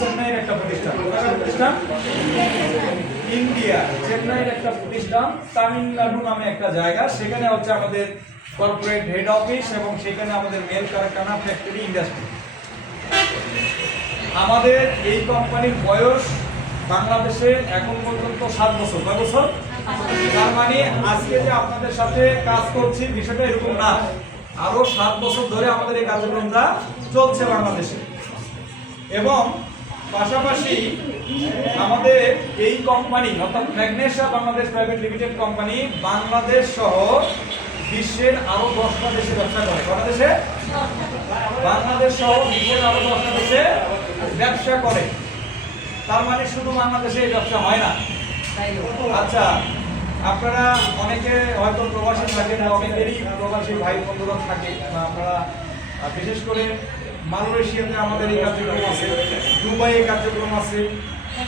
চেন্নাইয়ের একটা প্রতিষ্ঠান। কোথাকার প্রতিষ্ঠান? ইন্ডিয়া, চেন্নাইয়ের একটা প্রতিষ্ঠান, তামিলনাড়ু নামে একটা জায়গা। সেখানে হচ্ছে আমাদের কর্পোরেট হেড অফিস এবং সেখানে আমাদের মেল কারখানা, ফ্যাক্টরি, ইন্ডাস্ট্রি। আমাদের এই কোম্পানির বয়স বাংলাদেশে এখন পর্যন্ত 7 বছর। কয় বছর? তার মানে আজকে যে আপনাদের সাথে কাজ করছি বিষয়টা এরকম না, আরো 7 বছর ধরে আমাদের এই কার্যক্রমটা চলছে বাংলাদেশে। এবং পাশাপাশি আমাদের এই কোম্পানি অর্থাৎ magnesia Bangladesh private limited company Bangladesh সহ বিশ্বের আরো 10টা দেশে ব্যবসা করে। কটা দেশে? বাংলাদেশ সহ বিশ্বের আরো 10টা দেশে ব্যবসা করে। তার মানে শুধু বাংলাদেশে এই ব্যবসা হয় না। আচ্ছা, আপনারা অনেকে হয়তো প্রবাসী থাকেন, অনেকেরই প্রবাসী ভাই বন্ধুরা থাকে, আপনারা বিশেষ করে মালয়েশিয়াতে আমাদের এই কার্যক্রম আছে, দুবাইয়ে কার্যক্রম আছে,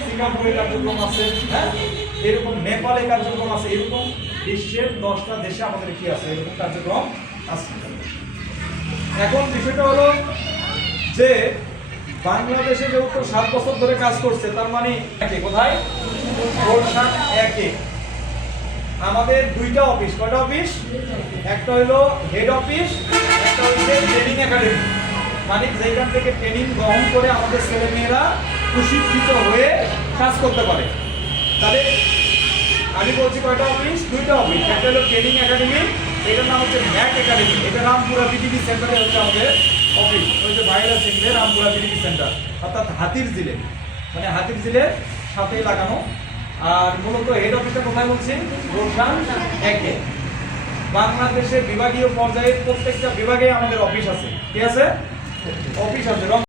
সিঙ্গাপুরের কার্যক্রম আছে, হ্যাঁ, এরকম নেপালে কার্যক্রম আছে। এরকম বিশ্বের 10টা দেশে আমাদের কি আছে, এরকম কার্যক্রম আছে। এখন বিষয়টা হলো যে বাংলাদেশে যেহেতু 7 বছর ধরে কাজ করছে, তার মানে কোথায়? গুলশান 1-এ আমাদের 2টা অফিস। কয়টা অফিস? একটা হলো হেড অফিস, একটা হচ্ছে ট্রেনিং একাডেমি। মানে যেখান থেকে ট্রেনিং গ্রহণ করে আমাদের ছেলেমেয়েরা প্রশিক্ষিত হয়ে কাজ করতে পারে। তাহলে আমি বলছি কয়টা অফিস? 2টা অফিস। একটা হলো ট্রেনিং একাডেমি, এটার নাম হচ্ছে ম্যাক একাডেমি। এটা রামপুরা বিটিভি সেন্টারে হচ্ছে আমাদের অফিস। ওই যে বাইরে সেন্টারে রামপুরা বিটিভি সেন্টার, অর্থাৎ হাতির জিলে, মানে হাতির জিলের সাথেই লাগানো। আর মূলত হেড অফিসটা কোথায় বলছি? গুলশান 1-এ। বাংলাদেশের বিভাগীয় পর্যায়ে প্রত্যেকটা বিভাগে আমাদের অফিস আছে। কি আছে? অফিস আছে।